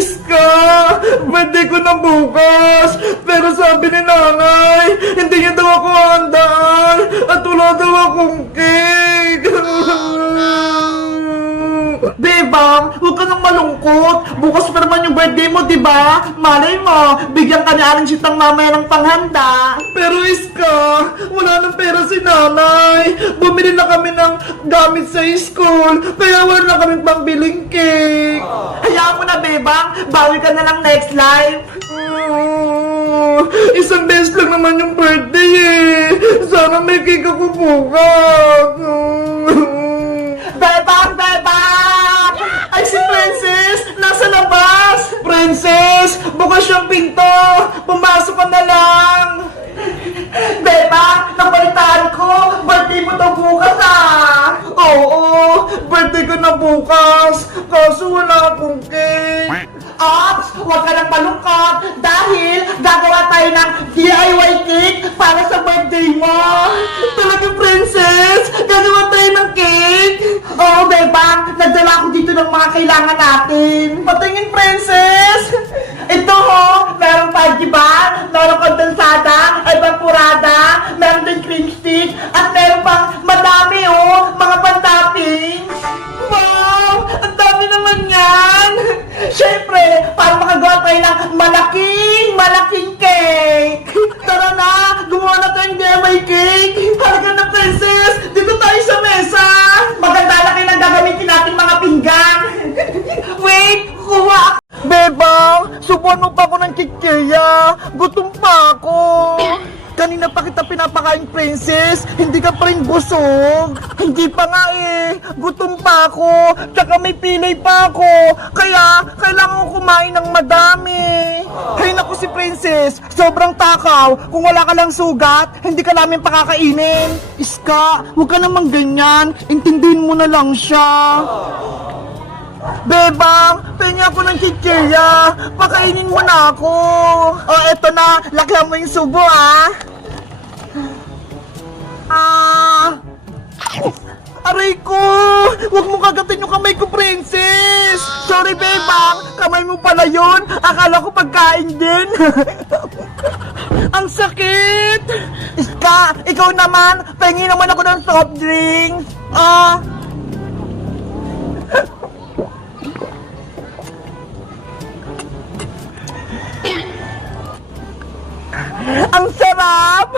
Iska, birthday ko na bukas. Pero sabi ni nanay, hindi niya daw ako handaan. At wala daw akong cake. Bebang, huwag ka nang malungkot. Bukas pa naman yung birthday mo, diba? Malay mo, bigyan ka ni Aling Sitang mamaya ng panghanda. Pero Iska, wala nang pera si nanay. Bumili na kami ng gamit sa school, kaya wala na kaming pangbiling cake. Hayaan mo na, Bebang. Bawi ka na lang next life. Isang beses lang naman yung birthday eh. Sana may cake ako bukas. Bebang! Bebang! Ay, si Princess! Nasa labas! Princess! Bukas yung pinto! Pumasok ka na lang! Bebang! Nabalitaan ko! Birthday mo daw bukas ah! Oo! Birthday ko na bukas! Kaso wala akong cake! At huwag ka nang malungkot dahil gagawa tayo ng DIY cake para sa birthday mo! Talaga, Princess! Gagawa tayo ng cake! Oo, Bebang! Nagdala ako dito ng mga kailangan natin! Patingin, Princess! Ito ho! Merong pagiban, merong kondensada, ay vaporada, meron din cream stick, at meron pang madami oh! Mga pan-toppings! Wow! Ang dami naman yan! Siyempre, para makagawa tayo ng malaking cake! Tara na! Gumawa na tayong DIY cake! Halika na, Princess! Dito tayo sa mesa! Maganda na kayo na gagamitin natin mga pinggan! Wait! Kuha! Bebang! Subuan mo pa ako ng kikirya! Gutom pa ako! Kanina pa kita pinapakain, Princess. Hindi ka pa rin busog. Hindi pa nga eh. Gutom pa ako. Tsaka may pilay pa ako. Kaya, kailangan ko kumain ng madami. Hay naku si Princess. Sobrang takaw. Kung wala ka lang sugat, hindi ka namin pakakainin. Iska, huwag ka namang ganyan. Intindihin mo na lang siya. Bebang, pengi ako ng kikirya. Pakainin mo na ako. O, eto na. Lakihan mo yung subo, ah. Aray ko! Huwag mo kagatin yung kamay ko, Princess! Sorry, Bebang. Kamay mo pala yun. Akala ko pagkain din. Ang sakit! Iska, ikaw naman. Pengi naman ako ng soft drink. Ang sarap!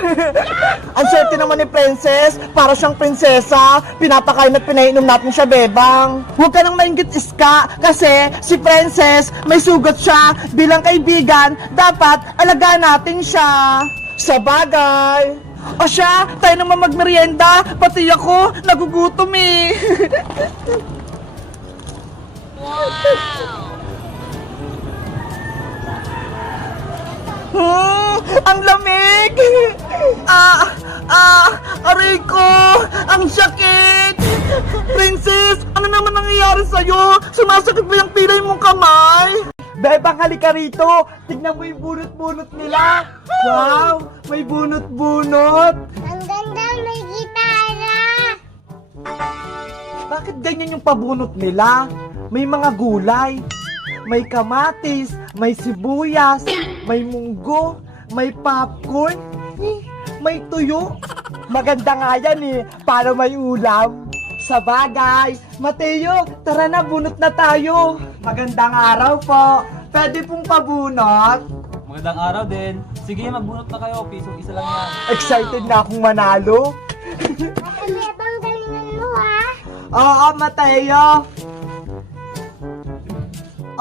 Ang swerte naman ni Princess. Para siyang prinsesa. Pinapakain at pinainom natin siya, Bebang. Huwag ka nang mainggit, Iska. Kasi si Princess, may sugat siya. Bilang kaibigan, dapat alagaan natin siya. Sa bagay. O siya, tayo naman magmerienda. Pati ako, nagugutom eh. Ang lamig! Aray ko! Ang sakit! Princess, ano naman nangyayari sa'yo? Sumasakit ba yung pilay mong kamay? Bebang, halika rito! Tignan mo yung bunot-bunot nila! Wow! May bunot-bunot! Ang ganda, may gitara! Bakit ganyan yung pabunot nila? May mga gulay. May kamatis, may sibuyas, may munggo, may popcorn, may tuyo. Maganda nga yan eh, para may ulam. Sa bagay, Mateo, tara na, bunot na tayo. Magandang araw po. Pwede pong pabunot. Magandang araw din. Sige, magbunot na kayo. Pisong isa lang yan. Excited na akong manalo. Ate Bebang, galingan mo ha! Oo, Mateo.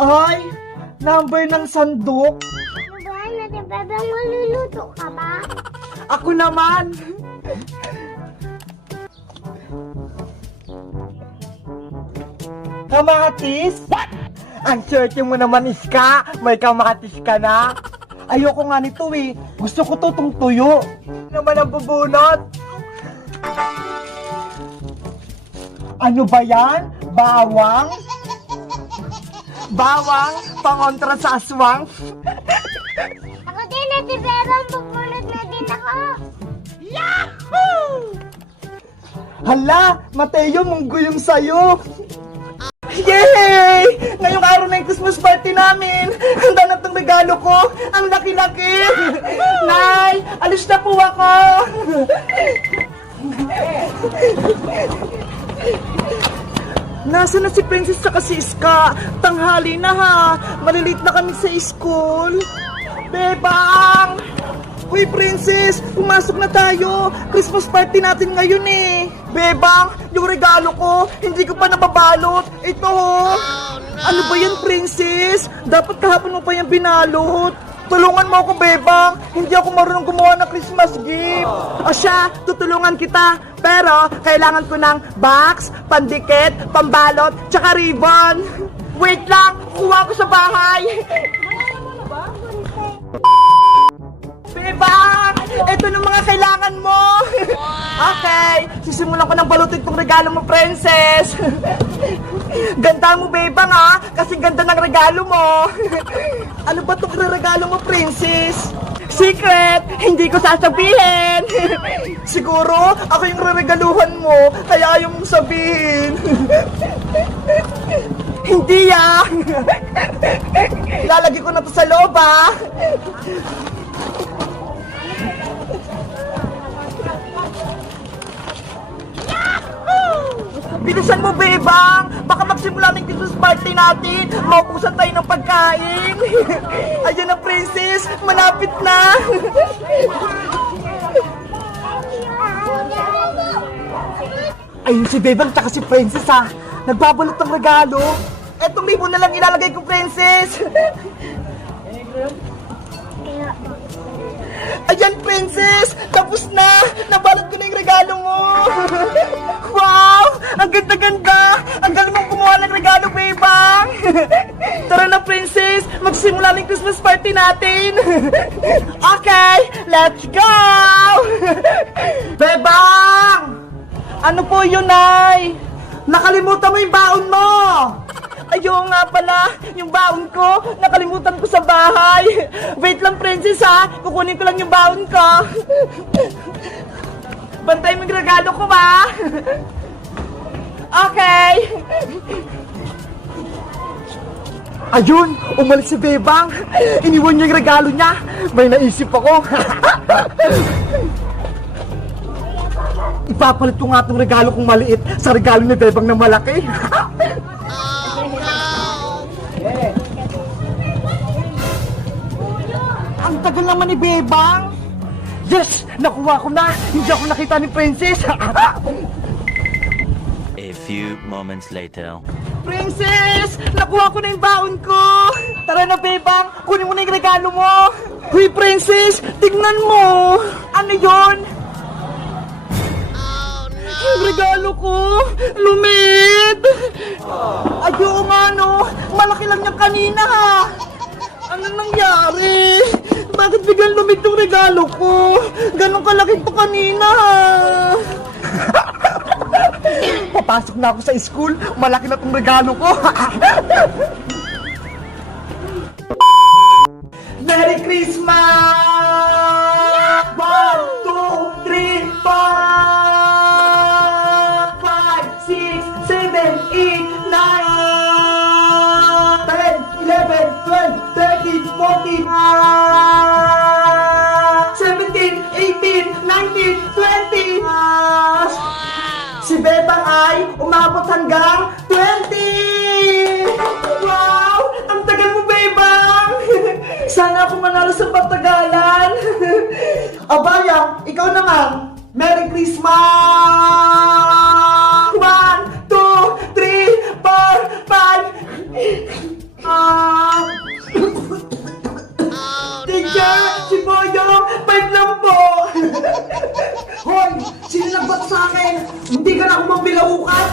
Ay, number ng sandok. Ano ba? Ate Bebang, maluluto ka ba? Ako naman. Kamatis? What? Ang swerte mo naman, Iska. May kamatis ka na. Ayoko nga nito eh. Gusto ko to tong tuyo. Naman ang bubunot. Ano ba yan? Bawang? Bawang? Pangontra sa aswang? Ako din, Ate Bebang, bubunot na din ako! Yahoo! Hala, Mateo, munggo yung sayo. Yay! Ngayong araw na yung Christmas party namin. Handa na itong regalo ko. Ang laki-laki. Nay, alis na po ako. Nasaan na si Princess sa si Iska? Tanghali na ha. Malilate na kami sa school. Bebang! Uy, Princess! Pumasok na tayo! Christmas party natin ngayon eh! Bebang! Yung regalo ko, hindi ko pa nababalot! Ito ho! Ano ba yan, Princess? Dapat kahapon mo pa yan binalot! Tulungan mo ako, Bebang! Hindi ako marunong gumawa ng Christmas gift! O siya, tutulungan kita! Pero, kailangan ko ng box, pandikit, pambalot, tsaka ribbon! Wait lang! Kuha ko sa bahay! Bebang! Ito na mga kailangan mo! Okay, sisimulan ko ng balutin tong regalo mo, Princess! Ganda mo, Bebang, ha? Kasi ganda ng regalo mo! Ano ba itong regalo mo, Princess? Secret! Hindi ko sasabihin! Siguro, ako yung reregaluhan mo, kaya ayaw mong sabihin! Hindi, ah! Lalagay ko na to sa loob, ah! Bilisan mo, Bebang! Baka magsimula ng Christmas party natin! Maubusan tayo ng pagkain! Ayan na, Princess! Malapit na! Ayun si Bebang tsaka si Princess, ha! Nagbabalot ng regalo! Etong ribbon na lang ilalagay ko, Princess! Ayan, Princess! Tapos na! Nabalot ko na yung regalo mo! Wow! Ang ganda-ganda! Ang galing mong gumawa ng regalo, Bebang! Tara na, Princess! Magsimula ng Christmas party natin! Okay! Let's go! Bebang! Ano po yun, Nay? Nakalimutan mo yung baon mo! Ayaw nga pala, yung baon ko, nakalimutan ko sa bahay. Wait lang, Princess, ha? Kukunin ko lang yung baon ko. Bantay mo yung regalo ko, ba? Okay. Ayun, umalis si Bebang. Iniwan niya yung regalo niya. May naisip ako. Ipapalit ko nga itong regalo kong maliit sa regalo ni Bebang na malaki. Ang tagal naman ni Bebang. Yes! Nakuha ko na! Hindi ako nakita ni Princess! A few moments later. Princess! Nakuha ko na yung baon ko! Tara na, Bebang! Kunin mo na yung regalo mo! Huy, Princess! Tignan mo! Ano yon? Yung regalo ko! Lumit! Ayaw nga, no! Malaki lang yung kanina, ha! Ano nangyari? Bakit biglang lumit yung regalo ko? Ganon kalaki to kanina, ha? Papasok na ako sa school, malaki na tong regalo ko. Merry Christmas! 1, 2, 3, 4, 5, 6, 7, 8, 9, 10, 11, 12, 13, 14, 17, 18, 19, 20. Si Bebang ay umabot hanggang 20! Wow! Ang tagal mo, Bebang! Sana ako manalo sa patagalan! Abaya, ikaw naman! Merry Christmas! 1, 2, 3, 4, 5! Teacher, si Boyong, 5 lang po! Hoy! Sino nagbat sa akin? Hindi ka na akong bilaukat!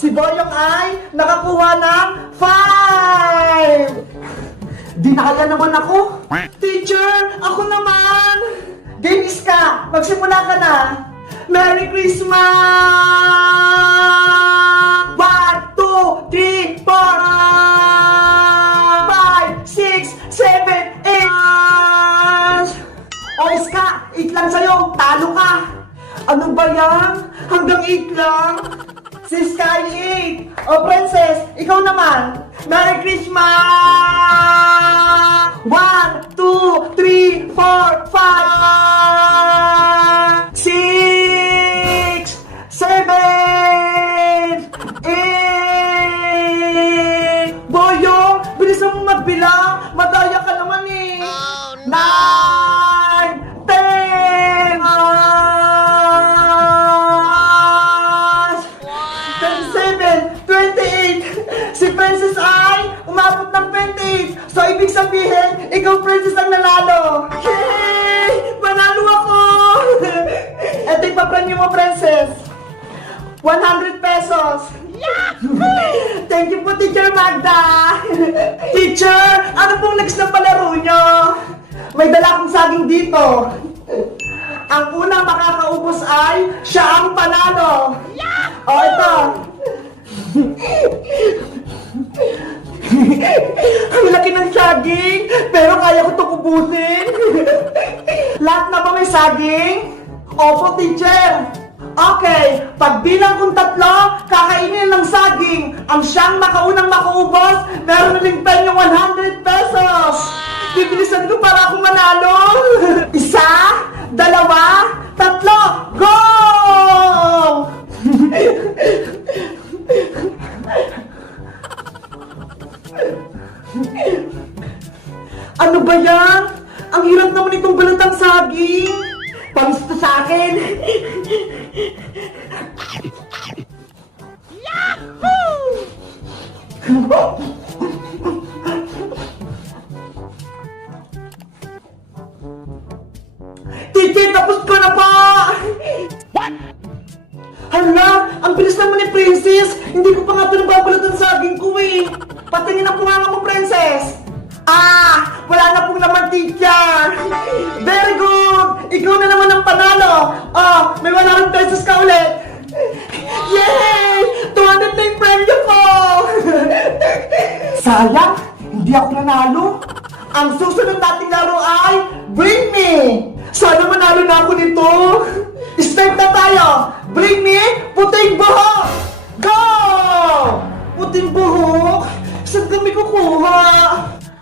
Si Boyong ay nakakuha ng 5! Di nakaya naman ako! Teacher, ako naman! Games ka! Magsimula ka na! Merry Christmas! 1, 2, 3, 4, 5, 6, 7, 8! Oyes ka! 8 lang sa'yo! Talo ka! Ano ba yan? Hanggang 8 lang? Si Sky 8! O, Princess, ikaw naman. Merry Christmas! 1, 2, 3, 4, 5, 6, 7, 8. Boyong, bilisan mo magbilang. Madaya ka naman eh. 9, 10, 27, 28. Si Princess ay umabot ng 28. So, ibig sabihin, ikaw, Princess, ang nanalo. Yay! Manalo ako! Eto yung papremyo mo, Princess. 100 pesos. Thank you po, Teacher Magda. Teacher, ano pong next na palaro nyo? May dala akong saging dito. Ang unang makakaubos ay siya ang panalo. O, ito. Ang laki ng saging, pero kaya ko itong ubusin. Lahat na ba may saging? Opo, teacher. Okay, pagbilang kong 3, kakainin ng saging. Ang siyang makaunang makaubos, meron na rin penyong 100 pesos. Bibilisan ko para ako manalo. 1, 2, 3, go! Ano ba yan? Ang hirap naman itong balatang saging. Pamis to sa akin. Teacher, tapos ko na po! What? Hala, ang bilis naman ni Princess. Hindi ko pa nga ito nababalatan sa saging ko eh. Patingin ang punganga mo, Princess. Ah, wala na pong naman, teacher. Very good. Ikaw na naman ang panalo. Oh, may 100 pesos ka ulit. Yay! 200 na yung premyo ko. Sayang, hindi ako nanalo. Ang susunod nating laro ay Bring Me. Sana manalo na ako nito. Start na tayo. Bring me puting buhok. Go! Puting buhok? Saan kami kukuha?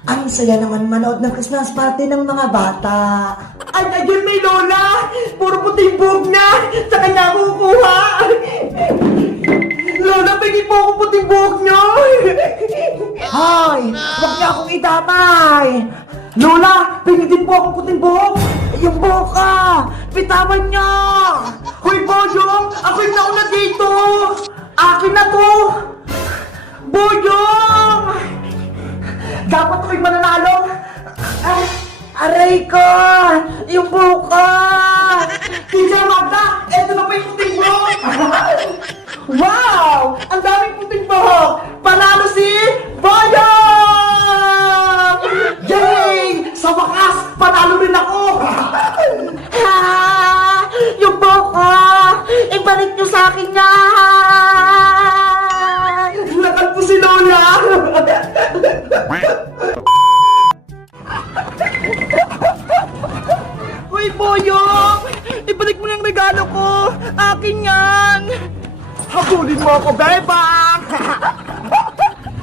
Ang saya naman manood ng Christmas party ng mga bata. Ay, ayun may lola! Puro puting buhok na! Sa kanya ako kukuha! Lola, pwede po akong puting buhok nyo! Hoy! Huwag niya akong idamay! Lola, pwede din po akong puting buhok! Yung buhok ka! Bitawan niyo! Hoy, Boyong! Ako yung nauna dito! Akin na to! Boyong! Dapat ako'y mananalo! Aray ko! Yung buhok ko! Teacher Magda! Eto na pa yung puting buhok! Wow! Ang daming puting buhok! Panalo si Boyong! Yay! Sa wakas, panalo rin ako! Yung buhok ko! Ibalik niyo sa akin yan! Nakalpo si Lola! Uy, Boyong! Ibalik mo yung regalo ko! Akin yan! Habulin mo ako, Bebang!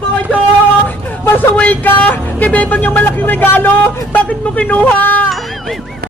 Boyong! Masaway ka! Kay Bebang yung malaking regalo! Bakit mo kinuha?